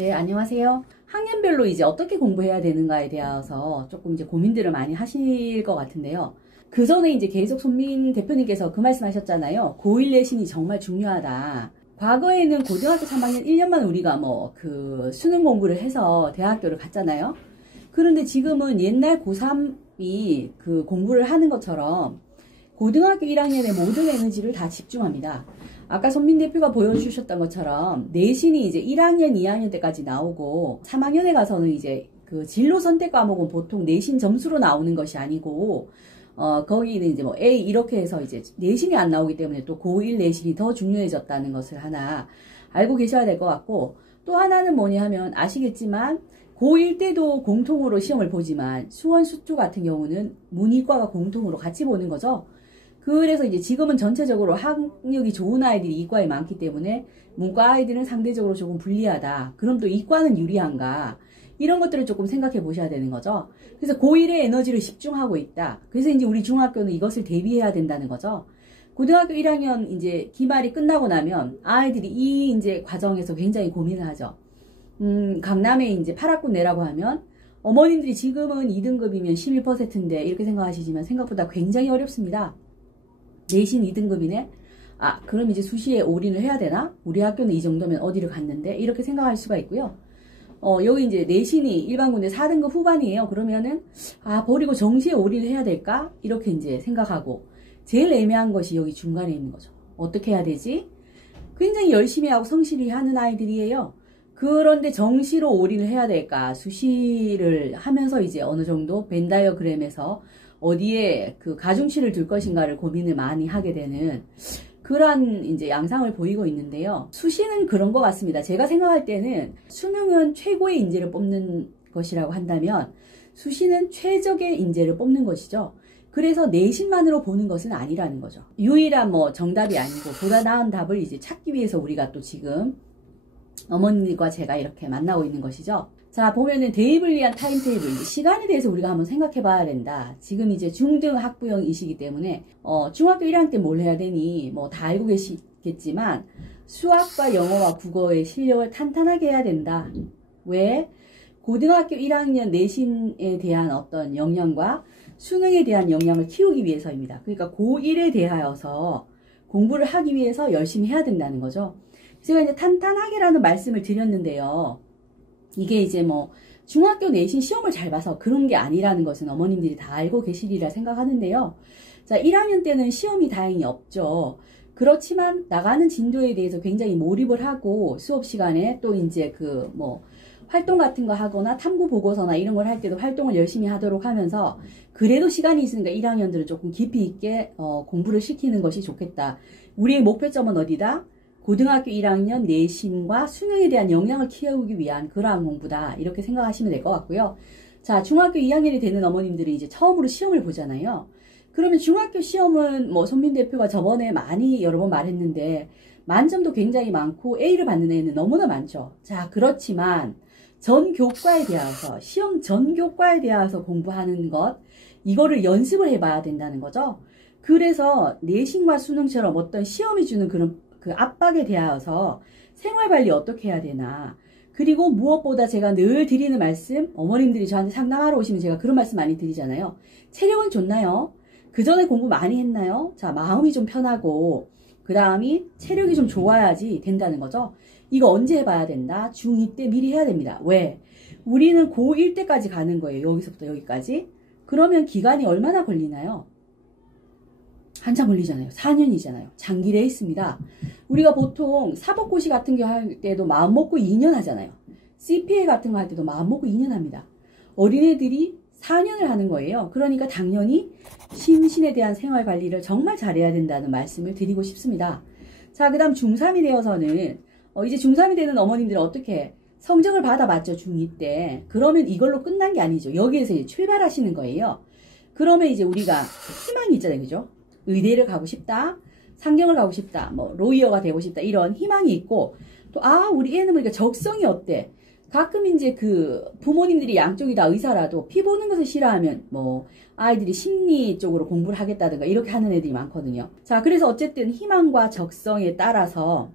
네, 안녕하세요. 학년별로 이제 어떻게 공부해야 되는가에 대해서 조금 이제 고민들을 많이 하실 것 같은데요. 그 전에 이제 계속 손민 대표님께서 그 말씀 하셨잖아요. 고1 내신이 정말 중요하다. 과거에는 고등학교 3학년 1년만 우리가 그 수능 공부를 해서 대학교를 갔잖아요. 그런데 지금은 옛날 고3이 그 공부를 하는 것처럼 고등학교 1학년의 모든 에너지를 다 집중합니다. 아까 손민 대표가 보여주셨던 것처럼 내신이 이제 1학년, 2학년 때까지 나오고 3학년에 가서는 이제 그 진로 선택 과목은 보통 내신 점수로 나오는 것이 아니고 거기는 이제 A 이렇게 해서 이제 내신이 안 나오기 때문에 또 고1 내신이 더 중요해졌다는 것을 하나 알고 계셔야 될 것 같고, 또 하나는 뭐냐 하면 아시겠지만 고1 때도 공통으로 시험을 보지만 수원, 수투 같은 경우는 문이과가 공통으로 같이 보는 거죠. 그래서 이제 지금은 전체적으로 학력이 좋은 아이들이 이과에 많기 때문에 문과 아이들은 상대적으로 조금 불리하다. 그럼 또 이과는 유리한가? 이런 것들을 조금 생각해 보셔야 되는 거죠. 그래서 고1의 에너지를 집중하고 있다. 그래서 이제 우리 중학교는 이것을 대비해야 된다는 거죠. 고등학교 1학년 이제 기말이 끝나고 나면 아이들이 이 이제 과정에서 굉장히 고민을 하죠. 강남에 이제 8학군 내라고 하면 어머님들이 지금은 2등급이면 11%인데 이렇게 생각하시지만 생각보다 굉장히 어렵습니다. 내신 2등급이네? 아, 그럼 이제 수시에 올인을 해야 되나? 우리 학교는 이 정도면 어디를 갔는데? 이렇게 생각할 수가 있고요. 여기 이제 내신이 일반군대 4등급 후반이에요. 그러면은, 아, 버리고 정시에 올인을 해야 될까? 이렇게 이제 생각하고, 제일 애매한 것이 여기 중간에 있는 거죠. 어떻게 해야 되지? 굉장히 열심히 하고 성실히 하는 아이들이에요. 그런데 정시로 올인을 해야 될까? 수시를 하면서 이제 어느 정도 벤 다이어그램에서 어디에 그 가중치를 둘 것인가를 고민을 많이 하게 되는 그러한 이제 양상을 보이고 있는데요. 수시는 그런 것 같습니다. 제가 생각할 때는 수능은 최고의 인재를 뽑는 것이라고 한다면 수시는 최적의 인재를 뽑는 것이죠. 그래서 내신만으로 보는 것은 아니라는 거죠. 유일한 정답이 아니고 보다 나은 답을 이제 찾기 위해서 우리가 또 지금 어머님과 제가 이렇게 만나고 있는 것이죠. 자, 보면은 대입을 위한 타임테이블, 시간에 대해서 우리가 한번 생각해 봐야 된다. 지금 이제 중등 학부형이시기 때문에 중학교 1학년 때 뭘 해야 되니 다 알고 계시겠지만 수학과 영어와 국어의 실력을 탄탄하게 해야 된다. 왜? 고등학교 1학년 내신에 대한 어떤 역량과 수능에 대한 역량을 키우기 위해서입니다. 그러니까 고1에 대하여서 공부를 하기 위해서 열심히 해야 된다는 거죠. 제가 이제 탄탄하게라는 말씀을 드렸는데요. 이게 이제 중학교 내신 시험을 잘 봐서 그런 게 아니라는 것은 어머님들이 다 알고 계시리라 생각하는데요. 자, 1학년 때는 시험이 다행히 없죠. 그렇지만 나가는 진도에 대해서 굉장히 몰입을 하고 수업 시간에 또 이제 활동 같은 거 하거나 탐구 보고서나 이런 걸 할 때도 활동을 열심히 하도록 하면서 그래도 시간이 있으니까 1학년들은 조금 깊이 있게 공부를 시키는 것이 좋겠다. 우리의 목표점은 어디다? 고등학교 1학년 내신과 수능에 대한 역량을 키우기 위한 그러한 공부다. 이렇게 생각하시면 될 것 같고요. 자, 중학교 2학년이 되는 어머님들이 이제 처음으로 시험을 보잖아요. 그러면 중학교 시험은 손민 대표가 저번에 많이 여러 번 말했는데 만점도 굉장히 많고 A를 받는 애는 너무나 많죠. 자, 그렇지만 전 교과에 대해서 시험 전 교과에 대해서 공부하는 것, 이거를 연습을 해봐야 된다는 거죠. 그래서 내신과 수능처럼 어떤 시험이 주는 그런 그 압박에 대하여서 생활관리 어떻게 해야 되나. 그리고 무엇보다 제가 늘 드리는 말씀, 어머님들이 저한테 상담하러 오시면 제가 그런 말씀 많이 드리잖아요. 체력은 좋나요? 그 전에 공부 많이 했나요? 자, 마음이 좀 편하고 그 다음이 체력이 좀 좋아야지 된다는 거죠. 이거 언제 해봐야 된다? 중2 때 미리 해야 됩니다. 왜? 우리는 고1 때까지 가는 거예요. 여기서부터 여기까지. 그러면 기간이 얼마나 걸리나요? 한참 걸리잖아요. 4년이잖아요. 장기 레이스입니다. 우리가 보통 사법고시 같은 거 할 때도 마음먹고 2년 하잖아요. CPA 같은 거 할 때도 마음먹고 2년 합니다. 어린애들이 4년을 하는 거예요. 그러니까 당연히 심신에 대한 생활관리를 정말 잘해야 된다는 말씀을 드리고 싶습니다. 자, 그 다음 중3이 되어서는 이제 중3이 되는 어머님들은 어떻게 성적을 받아봤죠. 중2 때. 그러면 이걸로 끝난 게 아니죠. 여기에서 이제 출발하시는 거예요. 그러면 이제 우리가 희망이 있잖아요. 그죠? 의대를 가고 싶다, 상경을 가고 싶다, 로이어가 되고 싶다, 이런 희망이 있고, 또, 우리 애는 보니까 적성이 어때? 가끔 이제 부모님들이 양쪽이 다 의사라도 피 보는 것을 싫어하면, 아이들이 심리 쪽으로 공부를 하겠다든가, 이렇게 하는 애들이 많거든요. 자, 그래서 어쨌든 희망과 적성에 따라서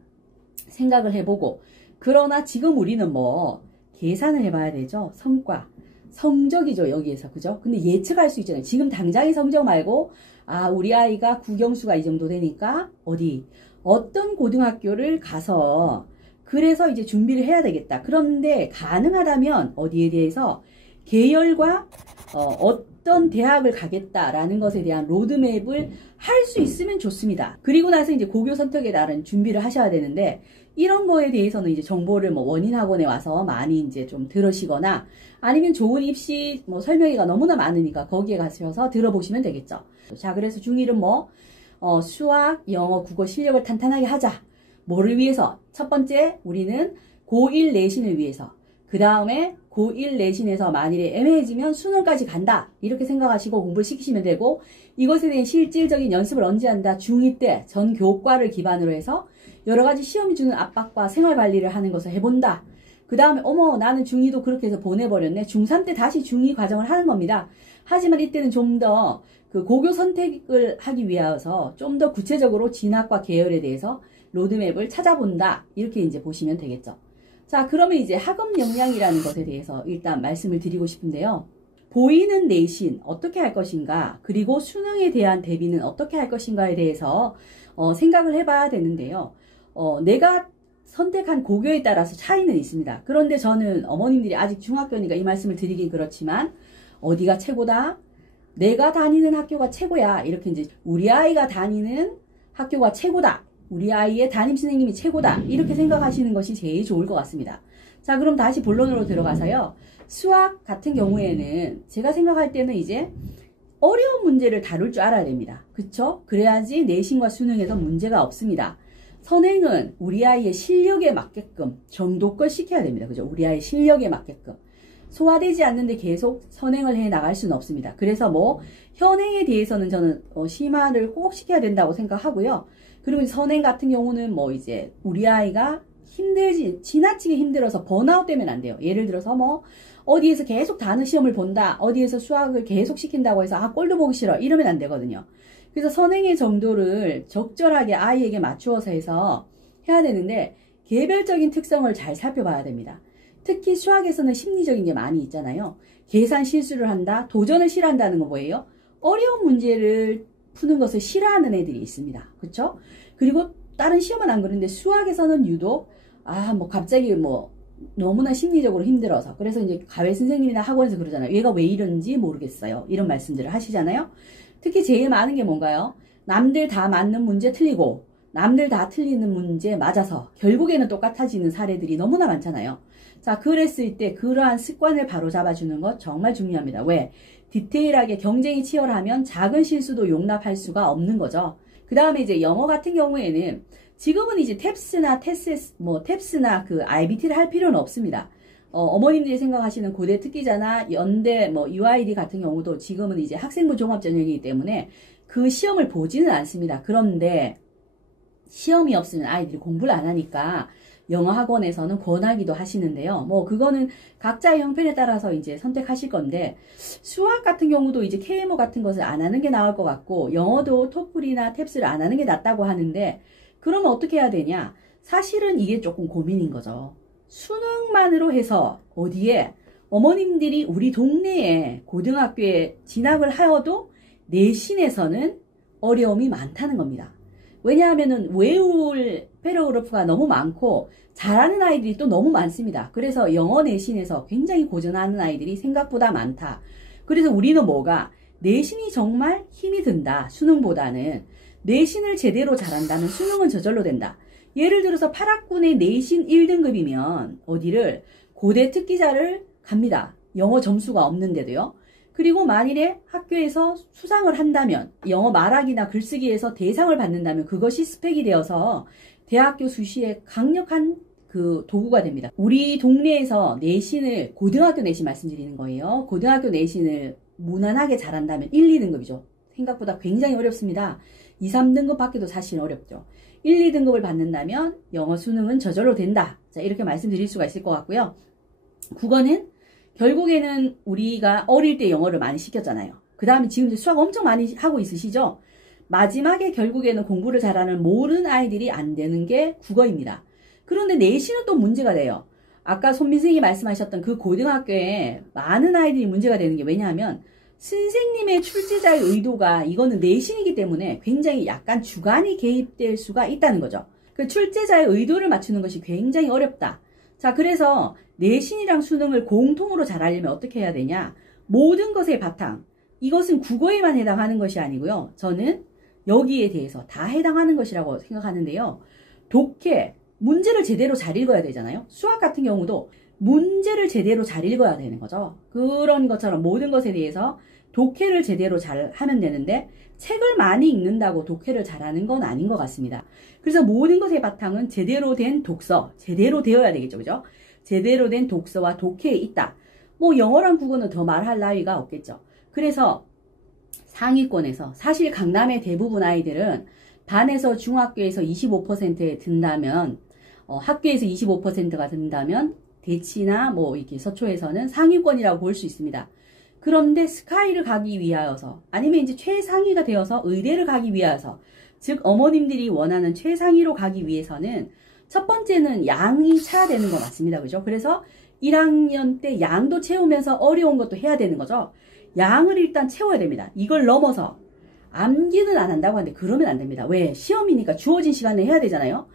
생각을 해보고, 그러나 지금 우리는 뭐 계산을 해봐야 되죠. 성과, 성적이죠. 여기에서. 그죠? 근데 예측할 수 있잖아요. 지금 당장의 성적 말고 아, 우리 아이가 국영수가 이 정도 되니까 어떤 고등학교를 가서 그래서 이제 준비를 해야 되겠다. 그런데 가능하다면 어디에 대해서 계열과 어떤 대학을 가겠다라는 것에 대한 로드맵을 할 수 있으면 좋습니다. 그리고 나서 이제 고교 선택에 따른 준비를 하셔야 되는데 이런 거에 대해서는 이제 정보를 뭐 원인학원에 와서 많이 이제 좀 들으시거나 아니면 좋은 입시 뭐 설명회가 너무나 많으니까 거기에 가셔서 들어보시면 되겠죠. 자, 그래서 중1은 뭐 수학, 영어, 국어 실력을 탄탄하게 하자. 뭐를 위해서? 첫 번째, 우리는 고1 내신을 위해서. 그 다음에 고1 내신에서 만일에 애매해지면 수능까지 간다. 이렇게 생각하시고 공부를 시키시면 되고 이것에 대한 실질적인 연습을 언제 한다? 중2 때 전 교과를 기반으로 해서 여러 가지 시험이 주는 압박과 생활 관리를 하는 것을 해본다. 그 다음에 어머 나는 중2도 그렇게 해서 보내버렸네. 중3 때 다시 중2 과정을 하는 겁니다. 하지만 이때는 좀 더 그 고교 선택을 하기 위해서 좀 더 구체적으로 진학과 계열에 대해서 로드맵을 찾아본다. 이렇게 이제 보시면 되겠죠. 자, 그러면 이제 학업 역량이라는 것에 대해서 일단 말씀을 드리고 싶은데요. 보이는 내신 어떻게 할 것인가, 그리고 수능에 대한 대비는 어떻게 할 것인가에 대해서 생각을 해봐야 되는데요. 내가 선택한 고교에 따라서 차이는 있습니다. 그런데 저는 어머님들이 아직 중학교니까 이 말씀을 드리긴 그렇지만 어디가 최고다? 내가 다니는 학교가 최고야. 이렇게 이제 우리 아이가 다니는 학교가 최고다. 우리 아이의 담임 선생님이 최고다. 이렇게 생각하시는 것이 제일 좋을 것 같습니다. 자, 그럼 다시 본론으로 들어가서요. 수학 같은 경우에는 제가 생각할 때는 이제 어려운 문제를 다룰 줄 알아야 됩니다. 그쵸? 그래야지 내신과 수능에서 문제가 없습니다. 선행은 우리 아이의 실력에 맞게끔 정도껏 시켜야 됩니다. 그죠? 우리 아이의 실력에 맞게끔. 소화되지 않는데 계속 선행을 해 나갈 수는 없습니다. 그래서 뭐 현행에 대해서는 저는 심화를 꼭 시켜야 된다고 생각하고요. 그리고 선행 같은 경우는 뭐 이제 우리 아이가 지나치게 힘들어서 번아웃 되면 안 돼요. 예를 들어서 뭐 어디에서 계속 단어 시험을 본다. 어디에서 수학을 계속 시킨다고 해서 아 꼴도 보기 싫어. 이러면 안 되거든요. 그래서 선행의 정도를 적절하게 아이에게 맞추어서 해서 해야 되는데 개별적인 특성을 잘 살펴봐야 됩니다. 특히 수학에서는 심리적인 게 많이 있잖아요. 계산 실수를 한다. 도전을 싫어한다는 건 뭐예요? 어려운 문제를 푸는 것을 싫어하는 애들이 있습니다. 그렇죠? 그리고 다른 시험은 안 그런데 수학에서는 유독 뭐 갑자기 뭐 너무나 심리적으로 힘들어서 그래서 이제 가외 선생님이나 학원에서 그러잖아요. 얘가 왜 이런지 모르겠어요. 이런 말씀들을 하시잖아요. 특히 제일 많은 게 뭔가요? 남들 다 맞는 문제 틀리고 남들 다 틀리는 문제 맞아서 결국에는 똑같아지는 사례들이 너무나 많잖아요. 자, 그랬을 때 그러한 습관을 바로잡아주는 것 정말 중요합니다. 왜? 디테일하게 경쟁이 치열하면 작은 실수도 용납할 수가 없는 거죠. 그 다음에 이제 영어 같은 경우에는 지금은 이제 탭스나 그 IBT를 할 필요는 없습니다. 어머님들이 생각하시는 고대 특기자나 연대 뭐 UID 같은 경우도 지금은 이제 학생부 종합전형이기 때문에 그 시험을 보지는 않습니다. 그런데 시험이 없으면 아이들이 공부를 안 하니까 영어 학원에서는 권하기도 하시는데요. 뭐 그거는 각자의 형편에 따라서 이제 선택하실 건데 수학 같은 경우도 이제 KMO 같은 것을 안 하는 게 나을 것 같고 영어도 토플이나 탭스를 안 하는 게 낫다고 하는데 그러면 어떻게 해야 되냐? 사실은 이게 조금 고민인 거죠. 수능만으로 해서 어디에 어머님들이 우리 동네에 고등학교에 진학을 하여도 내신에서는 어려움이 많다는 겁니다. 왜냐하면은 외울 패러그래프가 너무 많고 잘하는 아이들이 또 너무 많습니다. 그래서 영어 내신에서 굉장히 고전하는 아이들이 생각보다 많다. 그래서 우리는 뭐가 내신이 정말 힘이 든다. 수능보다는 내신을 제대로 잘한다면 수능은 저절로 된다. 예를 들어서 8학군의 내신 1등급이면 어디를 고대 특기자를 갑니다. 영어 점수가 없는데도요. 그리고 만일에 학교에서 수상을 한다면 영어 말하기나 글쓰기에서 대상을 받는다면 그것이 스펙이 되어서 대학교 수시에 강력한 그 도구가 됩니다. 우리 동네에서 내신을 고등학교 내신 말씀드리는 거예요. 고등학교 내신을 무난하게 잘한다면 1, 2등급이죠. 생각보다 굉장히 어렵습니다. 2, 3등급 받기도 사실 어렵죠. 1, 2등급을 받는다면 영어 수능은 저절로 된다. 자, 이렇게 말씀드릴 수가 있을 것 같고요. 국어는 결국에는 우리가 어릴 때 영어를 많이 시켰잖아요. 그 다음에 지금 이제 수학 엄청 많이 하고 있으시죠? 마지막에 결국에는 공부를 잘하는 모르는 아이들이 안 되는 게 국어입니다. 그런데 내신은 또 문제가 돼요. 아까 손민 선생님이 말씀하셨던 그 고등학교에 많은 아이들이 문제가 되는 게 왜냐하면 선생님의 출제자의 의도가 이거는 내신이기 때문에 굉장히 약간 주관이 개입될 수가 있다는 거죠. 그 출제자의 의도를 맞추는 것이 굉장히 어렵다. 자, 그래서 내신이랑 수능을 공통으로 잘 하려면 어떻게 해야 되냐? 모든 것의 바탕. 이것은 국어에만 해당하는 것이 아니고요. 저는 여기에 대해서 다 해당하는 것이라고 생각하는데요. 독해, 문제를 제대로 잘 읽어야 되잖아요. 수학 같은 경우도 문제를 제대로 잘 읽어야 되는 거죠. 그런 것처럼 모든 것에 대해서 독해를 제대로 잘 하면 되는데 책을 많이 읽는다고 독해를 잘하는 건 아닌 것 같습니다. 그래서 모든 것의 바탕은 제대로 된 독서, 제대로 되어야 되겠죠. 그죠? 제대로 된 독서와 독해에 있다. 뭐 영어랑 국어는 더 말할 나위가 없겠죠. 그래서 상위권에서 사실 강남의 대부분 아이들은 반에서 중학교에서 25%에 든다면 학교에서 25%가 든다면 대치나 뭐 이렇게 서초에서는 상위권이라고 볼 수 있습니다. 그런데 스카이를 가기 위하여서 아니면 이제 최상위가 되어서 의대를 가기 위하여서 즉 어머님들이 원하는 최상위로 가기 위해서는 첫 번째는 양이 차야 되는 거 맞습니다. 그죠? 그래서 1학년 때 양도 채우면서 어려운 것도 해야 되는 거죠. 양을 일단 채워야 됩니다. 이걸 넘어서 암기는 안 한다고 하는데 그러면 안 됩니다. 왜? 시험이니까 주어진 시간에 해야 되잖아요.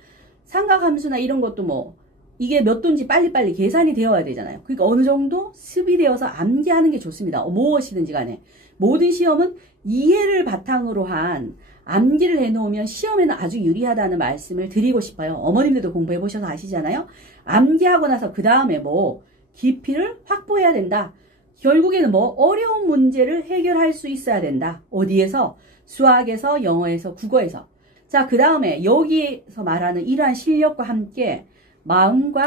삼각함수나 이런 것도 뭐 이게 몇 돈지 빨리빨리 계산이 되어야 되잖아요. 그러니까 어느 정도 습의되어서 암기하는 게 좋습니다. 무엇이든지 간에. 모든 시험은 이해를 바탕으로 한 암기를 해놓으면 시험에는 아주 유리하다는 말씀을 드리고 싶어요. 어머님들도 공부해보셔서 아시잖아요. 암기하고 나서 그 다음에 뭐 깊이를 확보해야 된다. 결국에는 뭐 어려운 문제를 해결할 수 있어야 된다. 어디에서? 수학에서, 영어에서, 국어에서. 자, 그 다음에 여기에서 말하는 이러한 실력과 함께 마음과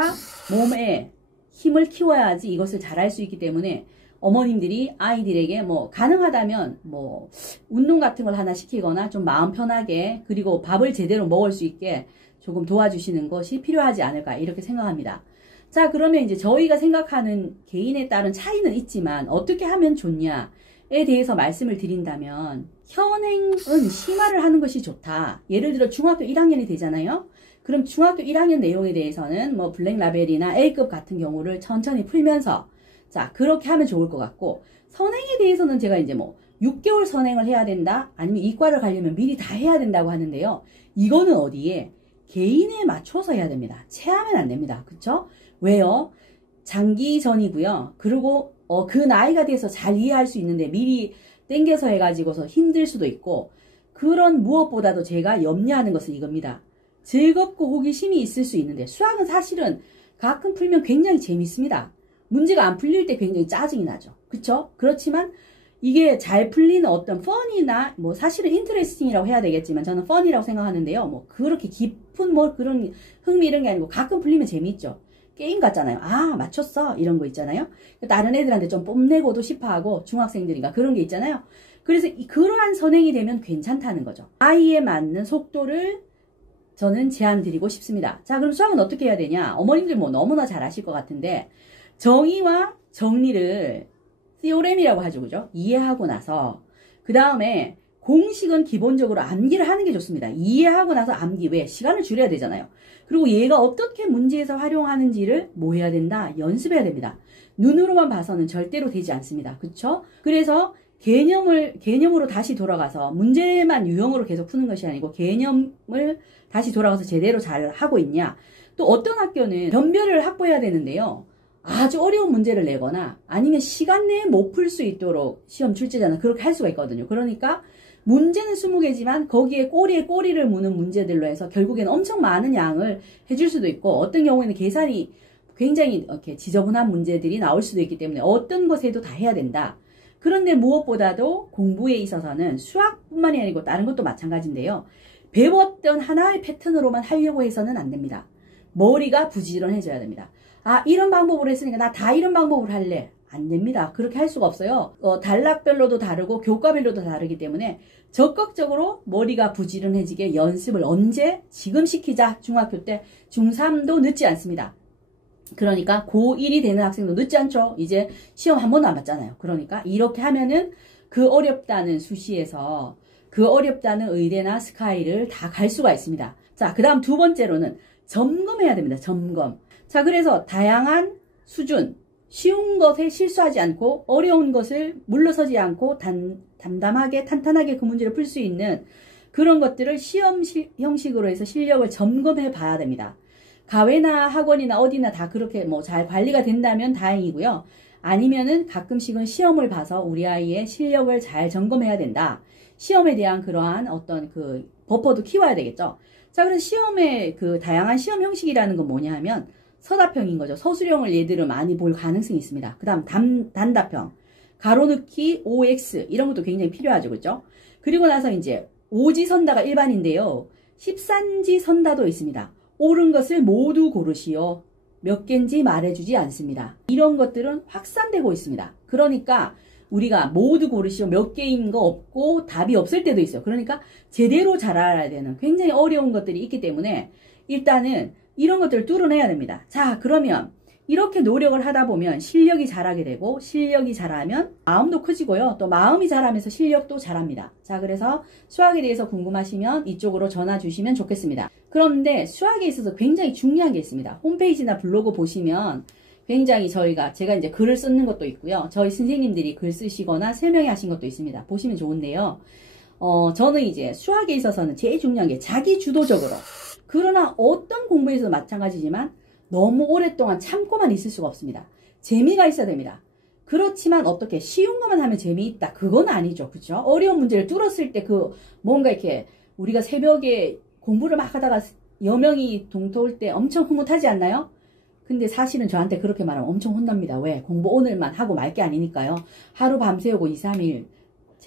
몸에 힘을 키워야지 이것을 잘할 수 있기 때문에 어머님들이 아이들에게 뭐 가능하다면 뭐 운동 같은 걸 하나 시키거나 좀 마음 편하게 그리고 밥을 제대로 먹을 수 있게 조금 도와주시는 것이 필요하지 않을까 이렇게 생각합니다. 자, 그러면 이제 저희가 생각하는 개인에 따른 차이는 있지만 어떻게 하면 좋냐에 대해서 말씀을 드린다면 현행은 심화를 하는 것이 좋다. 예를 들어 중학교 1학년이 되잖아요. 그럼 중학교 1학년 내용에 대해서는 뭐 블랙라벨이나 A급 같은 경우를 천천히 풀면서 자, 그렇게 하면 좋을 것 같고 선행에 대해서는 제가 이제 뭐 6개월 선행을 해야 된다 아니면 이과를 가려면 미리 다 해야 된다고 하는데요. 이거는 어디에? 개인에 맞춰서 해야 됩니다. 체하면 안 됩니다. 그쵸? 왜요? 장기전이고요. 그리고 그 나이가 돼서 잘 이해할 수 있는데 미리 땡겨서 해가지고서 힘들 수도 있고 그런 무엇보다도 제가 염려하는 것은 이겁니다. 즐겁고 호기심이 있을 수 있는데 수학은 사실은 가끔 풀면 굉장히 재밌습니다. 문제가 안 풀릴 때 굉장히 짜증이 나죠. 그쵸? 그렇지만 이게 잘 풀리는 어떤 펀이나 뭐 사실은 인터레스팅이라고 해야 되겠지만 저는 펀이라고 생각하는데요. 뭐 그렇게 깊은 뭐 그런 흥미 이런 게 아니고 가끔 풀리면 재밌죠. 게임 같잖아요. 아, 맞췄어. 이런 거 있잖아요. 다른 애들한테 좀 뽐내고도 싶어하고 중학생들이니까 그런 게 있잖아요. 그래서 그러한 선행이 되면 괜찮다는 거죠. 아이에 맞는 속도를 저는 제안 드리고 싶습니다. 자, 그럼 수학은 어떻게 해야 되냐? 어머님들 뭐 너무나 잘 아실 것 같은데 정의와 정리를 theorem이라고 하죠. 그죠? 이해하고 나서 그 다음에 공식은 기본적으로 암기를 하는 게 좋습니다. 이해하고 나서 암기. 왜? 시간을 줄여야 되잖아요. 그리고 얘가 어떻게 문제에서 활용하는지를 뭐 해야 된다? 연습해야 됩니다. 눈으로만 봐서는 절대로 되지 않습니다. 그쵸? 그래서 개념으로 다시 돌아가서 문제만 유형으로 계속 푸는 것이 아니고 개념을 다시 돌아가서 제대로 잘 하고 있냐. 또 어떤 학교는 변별을 확보해야 되는데요. 아주 어려운 문제를 내거나 아니면 시간 내에 못 풀 수 있도록 시험 출제자는 그렇게 할 수가 있거든요. 그러니까 문제는 20개지만 거기에 꼬리에 꼬리를 무는 문제들로 해서 결국에는 엄청 많은 양을 해줄 수도 있고 어떤 경우에는 계산이 굉장히 이렇게 지저분한 문제들이 나올 수도 있기 때문에 어떤 것에도 다 해야 된다. 그런데 무엇보다도 공부에 있어서는 수학뿐만이 아니고 다른 것도 마찬가지인데요. 배웠던 하나의 패턴으로만 하려고 해서는 안 됩니다. 머리가 부지런해져야 됩니다. 아, 이런 방법으로 했으니까 나 다 이런 방법으로 할래. 안 됩니다. 그렇게 할 수가 없어요. 단락별로도 다르고 교과별로도 다르기 때문에 적극적으로 머리가 부지런해지게 연습을 언제? 지금 시키자. 중학교 때 중3도 늦지 않습니다. 그러니까 고1이 되는 학생도 늦지 않죠. 이제 시험 한 번도 안 봤잖아요. 그러니까 이렇게 하면은 그 어렵다는 수시에서 그 어렵다는 의대나 스카이를 다 갈 수가 있습니다. 자, 그 다음 두 번째로는 점검해야 됩니다. 점검. 자, 그래서 다양한 수준, 쉬운 것에 실수하지 않고 어려운 것을 물러서지 않고 담담하게 탄탄하게 그 문제를 풀 수 있는 그런 것들을 시험 형식으로 해서 실력을 점검해 봐야 됩니다. 가외나 학원이나 어디나 다 그렇게 뭐 잘 관리가 된다면 다행이고요. 아니면은 가끔씩은 시험을 봐서 우리 아이의 실력을 잘 점검해야 된다. 시험에 대한 그러한 어떤 그 버퍼도 키워야 되겠죠. 자, 그래서 시험의 그 다양한 시험 형식이라는 건 뭐냐 하면 서답형인 거죠. 서술형을 얘들은 많이 볼 가능성이 있습니다. 그 다음 단답형, 가로넣기, OX 이런 것도 굉장히 필요하죠. 그렇죠? 그리고 나서 이제 오지선다가 일반인데요. 13지선다도 있습니다. 옳은 것을 모두 고르시오. 몇 개인지 말해주지 않습니다. 이런 것들은 확산되고 있습니다. 그러니까 우리가 모두 고르시오 몇 개인 거 없고 답이 없을 때도 있어요. 그러니까 제대로 잘 알아야 되는 굉장히 어려운 것들이 있기 때문에 일단은 이런 것들을 뚫어내야 됩니다. 자, 그러면 이렇게 노력을 하다 보면 실력이 자라게 되고 실력이 자라면 마음도 커지고요. 또 마음이 자라면서 실력도 자랍니다. 자, 그래서 수학에 대해서 궁금하시면 이쪽으로 전화 주시면 좋겠습니다. 그런데 수학에 있어서 굉장히 중요한 게 있습니다. 홈페이지나 블로그 보시면 굉장히 제가 이제 글을 쓰는 것도 있고요. 저희 선생님들이 글 쓰시거나 설명해 하신 것도 있습니다. 보시면 좋은데요. 저는 이제 수학에 있어서는 제일 중요한 게 자기 주도적으로. 그러나 어떤 공부에서도 마찬가지지만 너무 오랫동안 참고만 있을 수가 없습니다. 재미가 있어야 됩니다. 그렇지만 어떻게 쉬운 것만 하면 재미있다. 그건 아니죠. 그렇죠? 어려운 문제를 뚫었을 때 뭔가 이렇게 우리가 새벽에 공부를 막 하다가 여명이 동토할 때 엄청 흐뭇하지 않나요? 근데 사실은 저한테 그렇게 말하면 엄청 혼납니다. 왜? 공부 오늘만 하고 말 게 아니니까요. 하루 밤새우고 2, 3일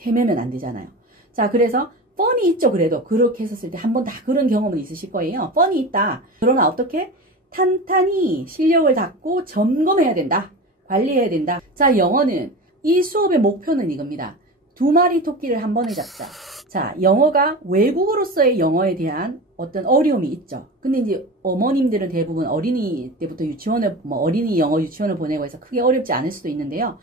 헤매면 안 되잖아요. 자, 그래서 뻔히 있죠. 그래도 그렇게 했었을 때 한 번 다 그런 경험은 있으실 거예요. 뻔히 있다. 그러나 어떻게? 탄탄히 실력을 닦고 점검해야 된다. 관리해야 된다. 자, 영어는 이 수업의 목표는 이겁니다. 2마리 토끼를 한 번에 잡자. 자, 영어가 외국어로서의 영어에 대한 어떤 어려움이 있죠. 근데 이제 어머님들은 대부분 어린이 때부터 어린이 영어 유치원을 보내고 해서 크게 어렵지 않을 수도 있는데요.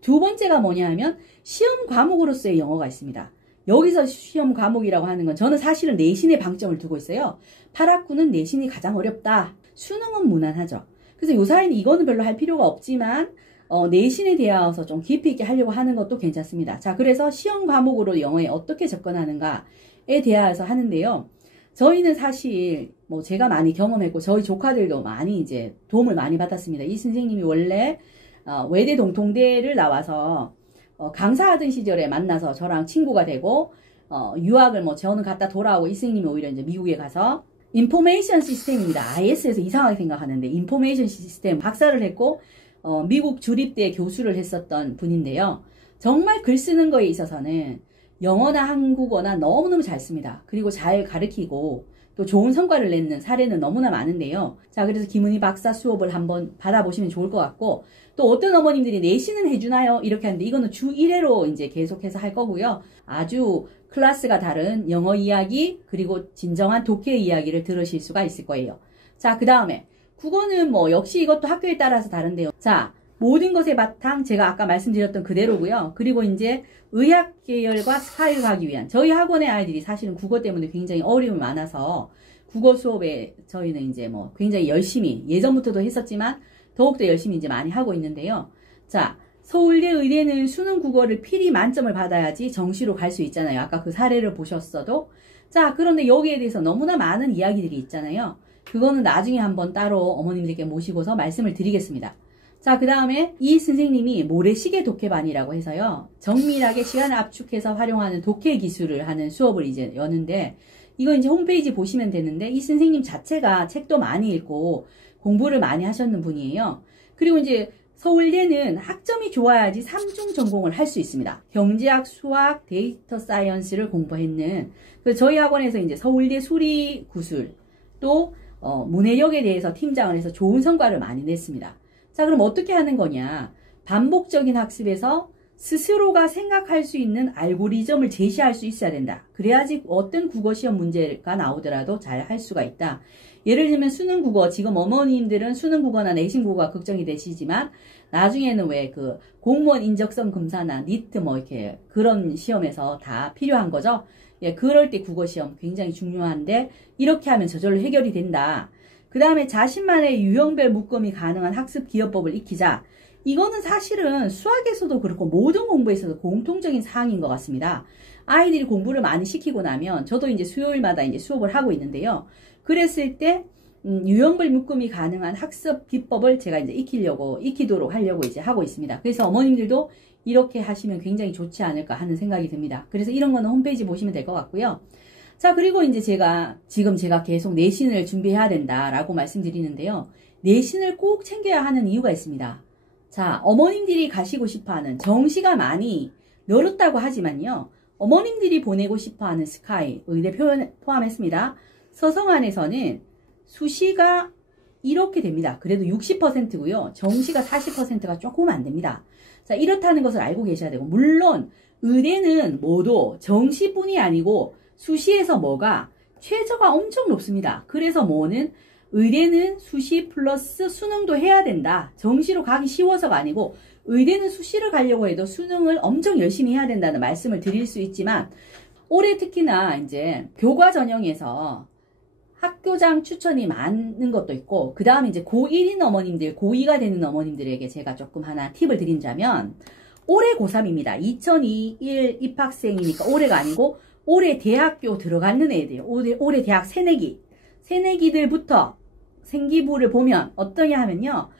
두 번째가 뭐냐 하면 시험 과목으로서의 영어가 있습니다. 여기서 시험 과목이라고 하는 건 저는 사실은 내신에 방점을 두고 있어요. 8학구는 내신이 가장 어렵다. 수능은 무난하죠. 그래서 요사이는 이거는 별로 할 필요가 없지만 내신에 대해서 좀 깊이 있게 하려고 하는 것도 괜찮습니다. 자, 그래서 시험 과목으로 영어에 어떻게 접근하는가에 대해서 하는데요. 저희는 사실 제가 많이 경험했고 저희 조카들도 많이 이제 도움을 많이 받았습니다. 이 선생님이 원래 외대 동통대를 나와서 강사하던 시절에 만나서 저랑 친구가 되고 유학을 저는 갔다 돌아오고 이 선생님이 오히려 이제 미국에 가서 인포메이션 시스템입니다. IS에서 이상하게 생각하는데 인포메이션 시스템 박사를 했고 미국 주립대 교수를 했었던 분인데요. 정말 글 쓰는 거에 있어서는 영어나 한국어나 너무너무 잘 씁니다. 그리고 잘 가르치고 또 좋은 성과를 내는 사례는 너무나 많은데요. 자, 그래서 김은희 박사 수업을 한번 받아보시면 좋을 것 같고 또 어떤 어머님들이 내신은 해주나요? 이렇게 하는데 이거는 주 1회로 이제 계속해서 할 거고요. 아주 클래스가 다른 영어 이야기 그리고 진정한 독해 이야기를 들으실 수가 있을 거예요. 자, 그 다음에 국어는 역시 이것도 학교에 따라서 다른데요. 자, 모든 것의 바탕 제가 아까 말씀드렸던 그대로고요. 그리고 이제 의학 계열과 스카이를 가기 위한 저희 학원의 아이들이 사실은 국어 때문에 굉장히 어려움이 많아서 국어 수업에 저희는 이제 굉장히 열심히 예전부터도 했었지만 더욱더 열심히 이제 많이 하고 있는데요. 자, 서울대 의대는 수능 국어를 필히 만점을 받아야지 정시로 갈 수 있잖아요. 아까 그 사례를 보셨어도. 자, 그런데 여기에 대해서 너무나 많은 이야기들이 있잖아요. 그거는 나중에 한번 따로 어머님들께 모시고서 말씀을 드리겠습니다. 자, 그 다음에 이 선생님이 모래시계 독해반이라고 해서요. 정밀하게 시간을 압축해서 활용하는 독해 기술을 하는 수업을 이제 여는데 이거 이제 홈페이지 보시면 되는데 이 선생님 자체가 책도 많이 읽고 공부를 많이 하셨는 분이에요. 그리고 이제 서울대는 학점이 좋아야지 3중 전공을 할 수 있습니다. 경제학, 수학, 데이터 사이언스를 공부했는 저희 학원에서 이제 서울대 수리구술 또 문해력에 대해서 팀장을 해서 좋은 성과를 많이 냈습니다. 자, 그럼 어떻게 하는 거냐? 반복적인 학습에서 스스로가 생각할 수 있는 알고리즘을 제시할 수 있어야 된다. 그래야지 어떤 국어시험 문제가 나오더라도 잘 할 수가 있다. 예를 들면 수능 국어, 지금 어머님들은 수능 국어나 내신 국어가 걱정이 되시지만 나중에는 왜 공무원 인적성 검사나 니트 이렇게 그런 시험에서 다 필요한 거죠. 예, 그럴 때 국어시험 굉장히 중요한데 이렇게 하면 저절로 해결이 된다. 그 다음에 자신만의 유형별 묶음이 가능한 학습 기여법을 익히자. 이거는 사실은 수학에서도 그렇고 모든 공부에서도 공통적인 사항인 것 같습니다. 아이들이 공부를 많이 시키고 나면 저도 이제 수요일마다 이제 수업을 하고 있는데요. 그랬을 때 유형별 묶음이 가능한 학습 기법을 제가 이제 익히도록 하려고 이제 하고 있습니다. 그래서 어머님들도 이렇게 하시면 굉장히 좋지 않을까 하는 생각이 듭니다. 그래서 이런 거는 홈페이지 보시면 될 것 같고요. 자, 그리고 이제 제가 계속 내신을 준비해야 된다라고 말씀드리는데요. 내신을 꼭 챙겨야 하는 이유가 있습니다. 자, 어머님들이 가시고 싶어하는 정시가 많이 늘었다고 하지만요. 어머님들이 보내고 싶어하는 스카이, 의대 포함했습니다. 서성안에서는 수시가 이렇게 됩니다. 그래도 60%고요. 정시가 40%가 조금 안 됩니다. 자, 이렇다는 것을 알고 계셔야 되고, 물론 의대는 뭐도 정시뿐이 아니고 수시에서 뭐가 최저가 엄청 높습니다. 그래서 뭐는 의대는 수시 플러스 수능도 해야 된다. 정시로 가기 쉬워서가 아니고 의대는 수시를 가려고 해도 수능을 엄청 열심히 해야 된다는 말씀을 드릴 수 있지만, 올해 특히나 이제 교과 전형에서 학교장 추천이 많은 것도 있고, 그 다음에 이제 고1인 어머님들, 고2가 되는 어머님들에게 제가 조금 하나 팁을 드린다면, 올해 고3입니다. 2021 입학생이니까 올해가 아니고 올해 대학교 들어가는 애들, 올해 대학 새내기들부터 생기부를 보면 어떠냐 하면요.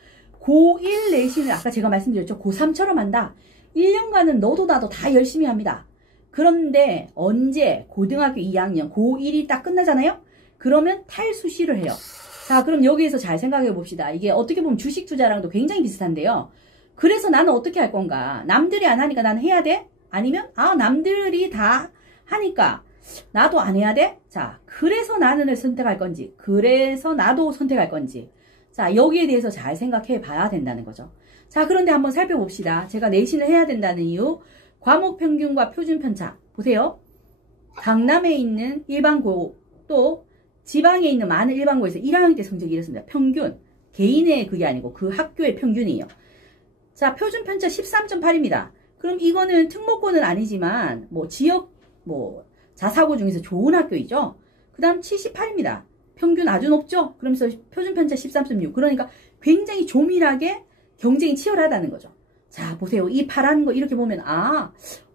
고1 내신을 아까 제가 말씀드렸죠. 고3처럼 한다. 1년간은 너도 나도 다 열심히 합니다. 그런데 언제 고등학교 2학년 고1이 딱 끝나잖아요. 그러면 탈수시를 해요. 자, 그럼 여기에서 잘 생각해 봅시다. 이게 어떻게 보면 주식 투자랑도 굉장히 비슷한데요. 그래서 나는 어떻게 할 건가? 남들이 안 하니까 나는 해야 돼? 아니면 남들이 다 하니까 나도 안 해야 돼? 자, 그래서 나는을 선택할 건지, 그래서 나도 선택할 건지. 자, 여기에 대해서 잘 생각해 봐야 된다는 거죠. 자, 그런데 한번 살펴봅시다. 제가 내신을 해야 된다는 이유. 과목 평균과 표준 편차. 보세요. 강남에 있는 일반고, 또 지방에 있는 많은 일반고에서 1학년 때 성적이 이렇습니다. 평균. 개인의 그게 아니고 그 학교의 평균이에요. 자, 표준 편차 13.8입니다. 그럼 이거는 특목고는 아니지만 지역 자사고 중에서 좋은 학교이죠. 그 다음 78입니다. 평균 아주 높죠. 그러면서 표준 편차 13.6. 그러니까 굉장히 조밀하게 경쟁이 치열하다는 거죠. 자, 보세요. 이 파란 거 이렇게 보면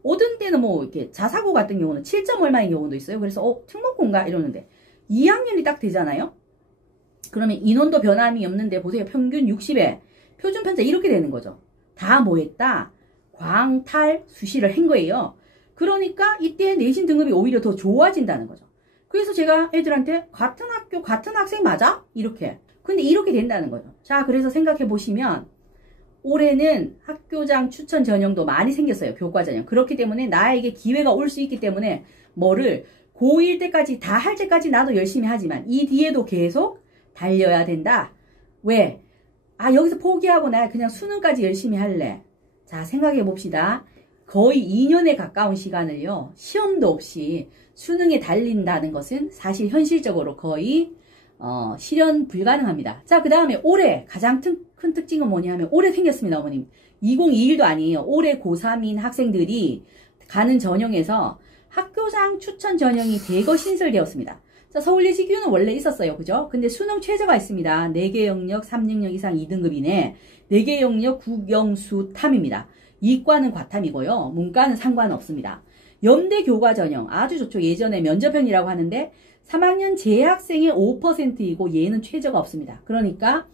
어떤 때는 이렇게 자사고 같은 경우는 7점 얼마인 경우도 있어요. 그래서 특목고인가 이러는데 2학년이 딱 되잖아요. 그러면 인원도 변함이 없는데 보세요. 평균 60에 표준 편차 이렇게 되는 거죠. 다 뭐했다? 광탈 수시를 한 거예요. 그러니까 이때 내신 등급이 오히려 더 좋아진다는 거죠. 그래서 제가 애들한테 같은 학교 같은 학생 맞아? 이렇게. 근데 이렇게 된다는 거죠. 자, 그래서 생각해 보시면 올해는 학교장 추천 전형도 많이 생겼어요. 교과 전형. 그렇기 때문에 나에게 기회가 올 수 있기 때문에 뭐를 고1 때까지 다 할 때까지 나도 열심히 하지만 이 뒤에도 계속 달려야 된다. 왜? 여기서 포기하고 나 그냥 수능까지 열심히 할래. 자, 생각해 봅시다. 거의 2년에 가까운 시간을요. 시험도 없이 수능에 달린다는 것은 사실 현실적으로 거의 실현 불가능합니다. 자, 그 다음에 올해 가장 큰 특징은 뭐냐 하면 올해 생겼습니다. 어머님. 2021도 아니에요. 올해 고3인 학생들이 가는 전형에서 학교장 추천 전형이 대거 신설되었습니다. 자, 서울예시교는 원래 있었어요. 그죠? 근데 수능 최저가 있습니다. 4개 영역 3능력 이상 2등급이네. 4개 영역 국영수 탐입니다. 이과는 과탐이고요. 문과는 상관없습니다. 연대 교과 전형 아주 좋죠. 예전에 면접형이라고 하는데 3학년 재학생의 5%이고 얘는 최저가 없습니다. 그러니까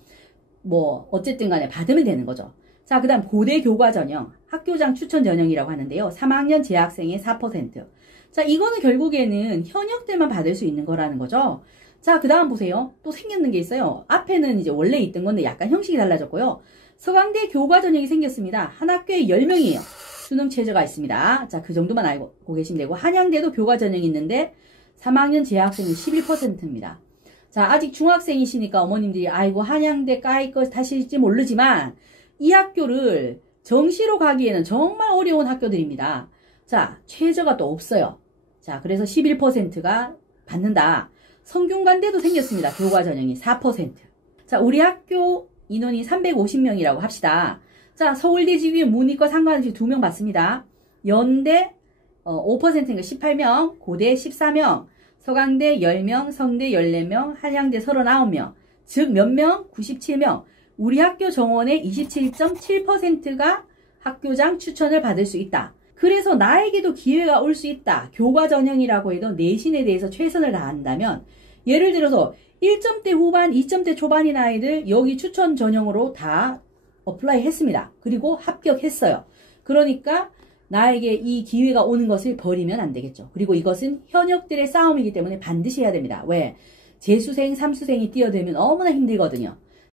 어쨌든 간에 받으면 되는 거죠. 자, 그 다음 고대 교과 전형 학교장 추천 전형이라고 하는데요. 3학년 재학생의 4%. 자, 이거는 결국에는 현역 때만 받을 수 있는 거라는 거죠. 자, 그 다음 보세요. 또 생겼는 게 있어요. 앞에는 이제 원래 있던 건데 약간 형식이 달라졌고요. 서강대 교과 전형이 생겼습니다. 한 학교에 10명이에요. 수능 최저가 있습니다. 자, 그 정도만 알고 계시면 되고, 한양대도 교과 전형이 있는데 3학년 재학생이 11%입니다. 자, 아직 중학생이시니까 어머님들이 아이고 한양대 까이 거 타실지 모르지만 이 학교를 정시로 가기에는 정말 어려운 학교들입니다. 자, 최저가 또 없어요. 자, 그래서 11%가 받는다. 성균관대도 생겼습니다. 교과 전형이 4%. 자, 우리 학교 인원이 350명이라고 합시다. 자, 서울대 지구에 문이과 상관없이 2명 받습니다. 연대 5%니까 18명, 고대 14명, 서강대 10명, 성대 14명, 한양대 39명. 즉 몇 명? 97명. 우리 학교 정원의 27.7%가 학교장 추천을 받을 수 있다. 그래서 나에게도 기회가 올 수 있다. 교과 전형이라고 해도 내신에 대해서 최선을 다한다면 예를 들어서 1점대 후반, 2점대 초반인 아이들 여기 추천 전형으로 다 어플라이 했습니다. 그리고 합격했어요. 그러니까 나에게 이 기회가 오는 것을 버리면 안 되겠죠. 그리고 이것은 현역들의 싸움이기 때문에 반드시 해야 됩니다. 왜? 재수생, 삼수생이 뛰어들면 너무나 힘들거든요.